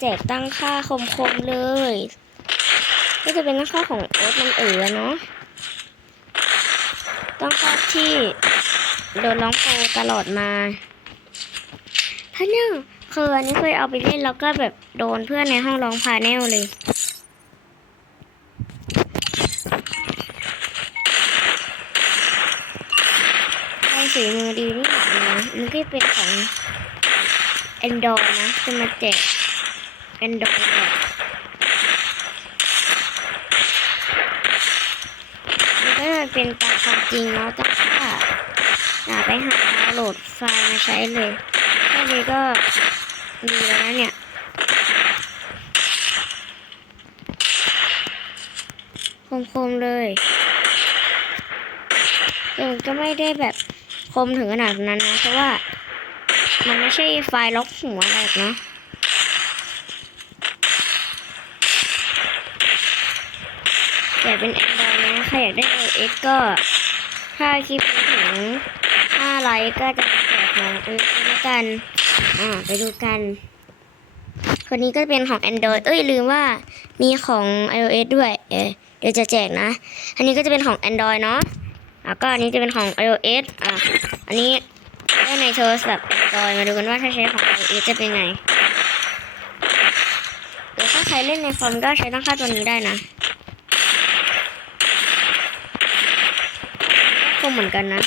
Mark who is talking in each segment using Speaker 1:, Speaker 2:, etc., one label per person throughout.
Speaker 1: แจกตั้งค่าคมๆเลย ก็จะเป็นตั้งค่าของโอ๊ตมันเอ๋อเนาะตั้งค่าที่โดนร้องโปตลอดมาถ้าเนี่ยคืออันนี้เคยเอาไปเล่นแล้วก็แบบโดนเพื่อนในห้องร้องพาแนลเลยสีมือดีนี่หนานะมันก็เป็นของแอนดอร์นะจะมาแจก แอนดรเนี่ยมันก็จะเป็นตามความจริงเนาะแต่ว่าอย่าไปหาดาวน์โหลดไฟล์มาใช้เลยแค่นี้ก็ดีแล้วนะเนี่ยคมๆเลยแต่มันก็ไม่ได้แบบคมถึงขนาดนั้นนะ เพราะว่า มันไม่ใช่ไฟล์ล็อกหัวอะไรเนาะ แต่เป็น Android นะใครอยากได้ iOS ก็ ถ้าคลิปนี้ถึง5ไลค์ก็จะมาแจกของเออไปดูกัน อ่าไปดูกัน คนนี้ก็เป็นของ Android เอ้ยลืมว่ามีของ iOS ด้วย เออเดี๋ยวจะแจกนะ อันนี้ก็จะเป็นของ Android เนาะแล้วก็อันนี้จะเป็นของ iOS อะ อันนี้ได้ในโทรศัพท์ Android มาดูกันว่าถ้าใช้ของ iOS จะเป็นไงหรือถ้าใครเล่นในคอมก็ใช้ตั้งค่าตัวนี้ได้นะ ก็คงเหมือนกันนะ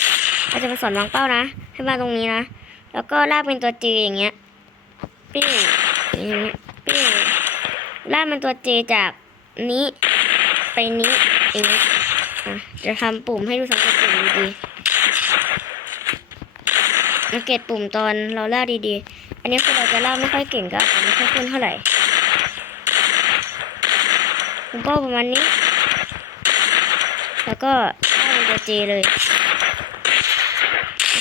Speaker 1: เราจะมาสอนวางเป้านะ ให้มาตรงนี้นะ แล้วก็ลากเป็นตัว J อย่างเงี้ย ปิ้งอย่างเงี้ย ปิ้งลากเป็นตัว J จากนี้ไปนี้เอะจะทำปุ่มให้ดูสังเกตปุ่มดีๆสังเกตปุ่มตอนเราลากดีๆ อันนี้คือเราจะลากไม่ค่อยเก่งก็อาจจะไม่ค่อยขึ้นเท่าไหร่ปุ่มเป้าประมาณนี้ แล้วก็ เป็นตัวเจเลย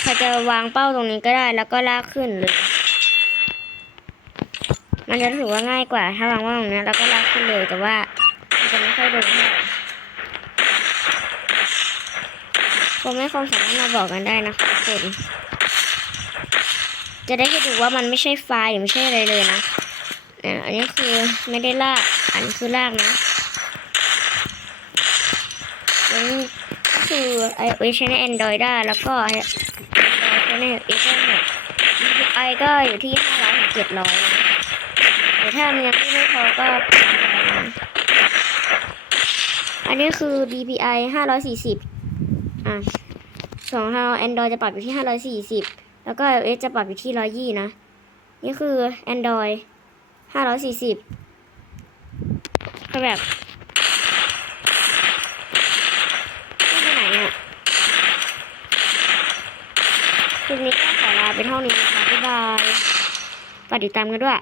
Speaker 1: ใครจะวางเป้าตรงนี้ก็ได้แล้วก็ลากขึ้นเลย มันจะถือว่าง่ายกว่า ถ้าวางเป้าตรงนี้แล้วก็ลากขึ้นเลยแต่ว่ามันจะไม่ค่อยโดนเท่าไหร่ผมไม่ความสามารถมาบอกกันได้นะคะทุกคนจะได้ให้ดูว่ามันไม่ใช่ไฟล์หรือไม่ใช่อะไรเลยนะอ่าอันนี้คือไม่ได้ลาก อันนี้คือลากนะ คือไอเอใช้ใน Android ได้ แล้วก็ไอใช้ใน Apple เนี่ยไอก็อยู่ที่ห้าร้อยถึงเจ็ดร้อยแต่ถ้ามันยังไม่พอก็ อันนี้คือ DPI ห้าร้อยสี่สิบอะสองเราแอนดรอยจะปรับอยู่ที่ห้าร้อยสี่สิบแล้วก็ iOS จะปรับอยู่ที่ร้อยยี่นะ นี่คือ Android ห้าร้อยสี่สิบก็แบบไม่ไปไหนอะค ลิปนี้ก็ขอลาไปเท่านี้นะคะบ๊ายบายฝากติดตามกันด้วย